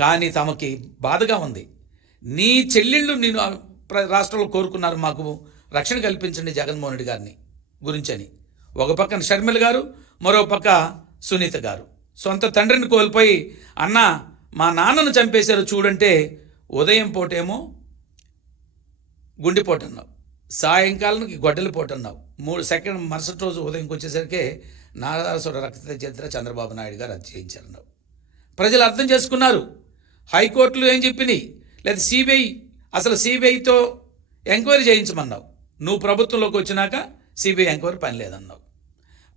కానీ తమకి బాధగా ఉంది. నీ చెల్లెళ్ళు నేను రాష్ట్రంలో కోరుకున్నారు, మాకు రక్షణ కల్పించండి జగన్మోహన్ రెడ్డి గారిని గురించని. ఒక పక్కన షర్మిల గారు, మరో పక్క సునీత గారు సొంత తండ్రిని కోల్పోయి అన్న మా నాన్నను చంపేశారు చూడంటే, ఉదయం పూటేమో గుండెపోటు అన్నావు, సాయంకాలానికి గొడ్డలిపోటు అన్నావు, 3 సెకండ్ మరుసటి రోజు ఉదయంకి వచ్చేసరికి నారాసుర రక్త చరిత్ర చంద్రబాబు నాయుడు గారు అది చేయించారన్నావు. ప్రజలు అర్థం చేసుకున్నారు. హైకోర్టులు ఏం చెప్పినాయి, లేదా సిబిఐ, అసలు సిబిఐతో ఎంక్వైరీ చేయించమన్నావు. నువ్వు ప్రభుత్వంలోకి వచ్చినాక సిబిఐ ఎంక్వైరీ పని లేదన్నావు.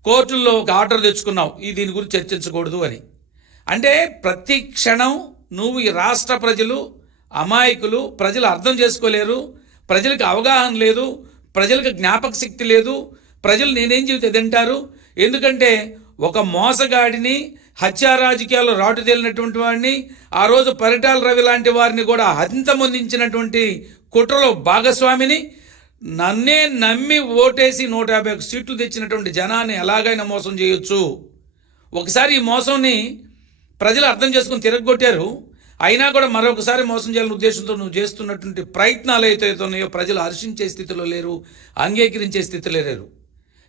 కోర్టుల్లో ఒక ఆర్డర్ తెచ్చుకున్నావు, దీని గురించి చర్చించకూడదు అని. అంటే ప్రతి క్షణం నువ్వు ఈ రాష్ట్ర ప్రజలు అమాయకులు, ప్రజలు అర్థం చేసుకోలేరు, ప్రజలకు అవగాహన లేదు, ప్రజలకు జ్ఞాపక శక్తి లేదు, ప్రజలు నేనేం చెబితే తింటారు. ఎందుకంటే ఒక మోసగాడిని, హత్యా రాజకీయాల్లో రాటు తేలినటువంటి వాడిని, ఆ రోజు పరిటాల రవి లాంటి వారిని కూడా హంతమొందించినటువంటి కుట్రలో భాగస్వామిని, నన్నే నమ్మి ఓటేసి 151 సీట్లు తెచ్చినటువంటి జనాన్ని ఎలాగైనా మోసం చేయొచ్చు. ఒకసారి ఈ మోసంని ప్రజలు అర్థం చేసుకుని తిరగొట్టారు. అయినా కూడా మరొకసారి మోసం చేయాలనే ఉద్దేశంతో నువ్వు చేస్తున్నటువంటి ప్రయత్నాలు ఏవైతున్నాయో ప్రజలు హర్షించే స్థితిలో లేరు, అంగీకరించే స్థితిలో లేరు.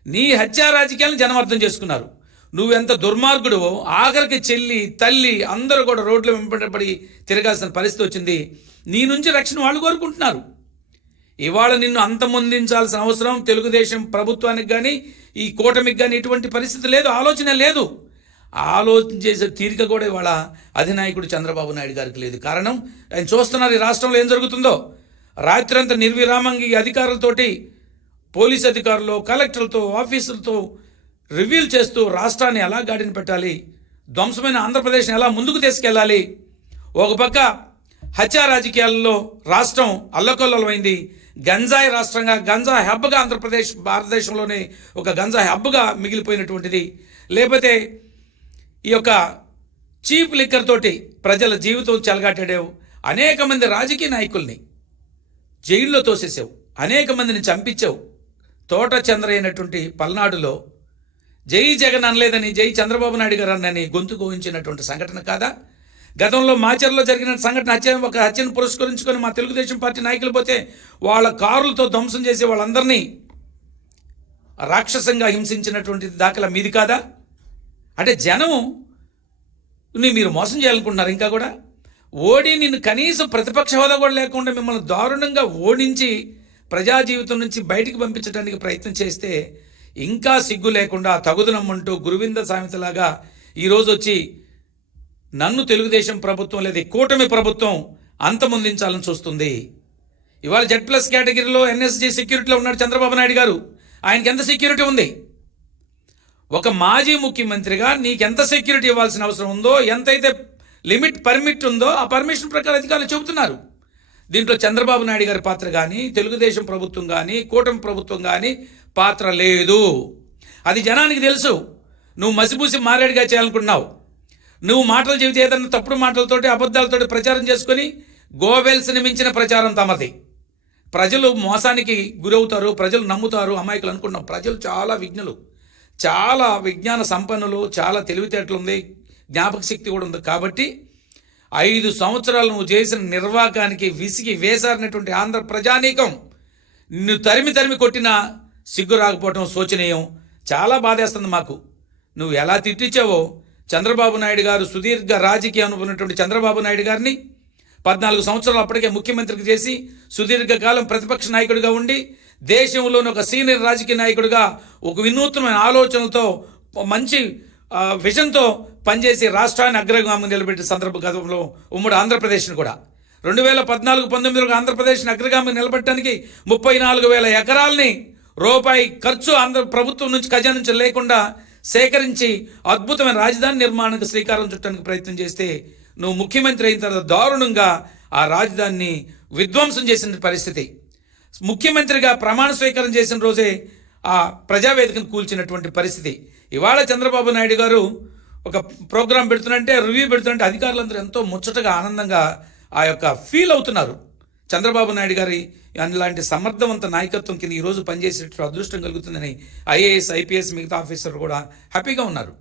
నీ హత్యా రాజకీయాలను జనం అర్థం చేసుకున్నారు. నువ్వెంత దుర్మార్గుడువో, ఆఖరికి చెల్లి, తల్లి అందరూ కూడా రోడ్ల వెంబడి తిరగాల్సిన పరిస్థితి వచ్చింది. నీ నుంచి రక్షణ వాళ్ళు కోరుకుంటున్నారు. ఇవాళ నిన్ను అంతమొందించాల్సిన అవసరం తెలుగుదేశం ప్రభుత్వానికి కానీ, ఈ కూటమికి కానీ ఎటువంటి పరిస్థితి లేదు, ఆలోచన లేదు. ఆలోచన చేసే తీరిక కూడా ఇవాళ అధినాయకుడు చంద్రబాబు నాయుడు గారికి లేదు. కారణం ఆయన చూస్తున్నారు ఈ రాష్ట్రంలో ఏం జరుగుతుందో. రాత్రంతా నిర్విరామంగా ఈ అధికారులతోటి, పోలీస్ అధికారులు, కలెక్టర్లతో, ఆఫీసులతో రివ్యూలు చేస్తూ రాష్ట్రాన్ని ఎలా గాడిన పెట్టాలి, ధ్వంసమైన ఆంధ్రప్రదేశ్ని ఎలా ముందుకు తీసుకెళ్ళాలి. ఒక పక్క హత్యా రాజకీయాల్లో రాష్ట్రం అల్లకొల్లమైంది. గంజాయి రాష్ట్రంగా, గంజాయి హబ్గా ఆంధ్రప్రదేశ్ భారతదేశంలోనే ఒక గంజాయి హబ్గా మిగిలిపోయినటువంటిది. లేకపోతే ఈ యొక్క చీప్ లిక్కర్ తోటి ప్రజల జీవితం చెలగాటాడావు. అనేక మంది రాజకీయ నాయకుల్ని జైల్లో తోసేసావు, అనేక మందిని చంపించావు. తోట చంద్ర అయినటువంటి పల్నాడులో జై జగన్ అనలేదని జై చంద్రబాబు నాయుడు గారు అన్నని గొంతు కోయించినటువంటి సంఘటన కాదా? గతంలో మాచర్లో జరిగిన సంఘటన, ఒక హత్యను పురస్కరించుకొని మా తెలుగుదేశం పార్టీ నాయకులు పోతే వాళ్ళ కారులతో ధ్వంసం చేసి వాళ్ళందరినీ రాక్షసంగా హింసించినటువంటి దాఖలా మీది కాదా? అంటే జనం మీరు మోసం చేయాలనుకుంటున్నారు. ఇంకా కూడా నిన్ను కనీసం ప్రతిపక్ష హోదా కూడా లేకుండా మిమ్మల్ని దారుణంగా ఓడించి ప్రజా జీవితం నుంచి బయటికి పంపించడానికి ప్రయత్నం చేస్తే ఇంకా సిగ్గు లేకుండా తగుదనమ్మంటూ గురువింద సామెతలాగా ఈరోజు వచ్చి నన్ను తెలుగుదేశం ప్రభుత్వం లేదా కూటమి ప్రభుత్వం అంతమొందించాలని చూస్తుంది. ఇవాళ Z+ కేటగిరీలో NSG సెక్యూరిటీలో ఉన్నాడు చంద్రబాబు నాయుడు గారు. ఆయనకి ఎంత సెక్యూరిటీ ఉంది? ఒక మాజీ ముఖ్యమంత్రిగా నీకెంత సెక్యూరిటీ ఇవ్వాల్సిన అవసరం ఉందో, ఎంతైతే పర్మిట్ ఉందో ఆ పర్మిషన్ ప్రకారం అధికారులు చెబుతున్నారు. దీంట్లో చంద్రబాబు నాయుడు గారి పాత్ర కానీ, తెలుగుదేశం ప్రభుత్వం కానీ, కూటమి ప్రభుత్వం కానీ పాత్ర లేదు. అది జనానికి తెలుసు. నువ్వు మసిపూసి మారేడుగా చేయాలనుకుంటున్నావు. నువ్వు మాటలు చెబితే ఏదన్నా తప్పుడు మాటలతోటి, అబద్ధాలతోటి ప్రచారం చేసుకొని గోవెల్స్ని మించిన ప్రచారం తమది. ప్రజలు మోసానికి గురవుతారు, ప్రజలు నమ్ముతారు, అమాయకులు అనుకుంటున్నాం. ప్రజలు చాలా విజ్ఞులు, చాలా విజ్ఞాన సంపన్నులు, చాలా తెలివితేటలు ఉంది, జ్ఞాపక శక్తి కూడా ఉంది. కాబట్టి 5 సంవత్సరాలు నువ్వు చేసిన నిర్వాకానికి విసిగి వేసారినటువంటి ఆంధ్ర ప్రజానీకం నిన్ను తరిమి కొట్టినా సిగ్గు రాకపోవటం శోచనీయం. చాలా బాధేస్తుంది మాకు. నువ్వు ఎలా తిట్టించావో చంద్రబాబు నాయుడు గారు, సుదీర్ఘ రాజకీయ అనుభవం ఉన్నటువంటి చంద్రబాబు నాయుడు గారిని 14 సంవత్సరాలు అప్పటికే ముఖ్యమంత్రికి చేసి, సుదీర్ఘకాలం ప్రతిపక్ష నాయకుడిగా ఉండి, దేశంలోని ఒక సీనియర్ రాజకీయ నాయకుడిగా ఒక వినూత్నమైన ఆలోచనలతో, మంచి విజన్తో పనిచేసి రాష్ట్రాన్ని అగ్రగామి నిలబెట్టిన సందర్భ గతంలో ఉమ్మడి ఆంధ్రప్రదేశ్ని కూడా 2014-19లో ఆంధ్రప్రదేశ్ని అగ్రగామి నిలబెట్టడానికి 34,000 ఎకరాలని రూపాయి ఖర్చు ఆంధ్ర ప్రభుత్వం నుంచి, ఖజానా నుంచి లేకుండా సేకరించి అద్భుతమైన రాజధాని నిర్మాణానికి శ్రీకారం చుట్టడానికి ప్రయత్నం చేస్తే, నువ్వు ముఖ్యమంత్రి అయిన తర్వాత దారుణంగా ఆ రాజధానిని విధ్వంసం చేసిన పరిస్థితి. ముఖ్యమంత్రిగా ప్రమాణ స్వీకారం చేసిన రోజే ఆ ప్రజావేదికను కూల్చినటువంటి పరిస్థితి. ఇవాళ చంద్రబాబు నాయుడు గారు ఒక ప్రోగ్రాం పెడుతున్నంటే, రివ్యూ పెడుతున్నంటే అధికారులందరూ ఎంతో ముచ్చటగా, ఆనందంగా ఆ యొక్క ఫీల్ అవుతున్నారు. చంద్రబాబు నాయుడు గారి అలాంటి సమర్థవంత నాయకత్వం కింద ఈరోజు పనిచేసేటట్టు అదృష్టం కలుగుతుందని IAS, IPS మిగతా ఆఫీసర్లు కూడా హ్యాపీగా ఉన్నారు.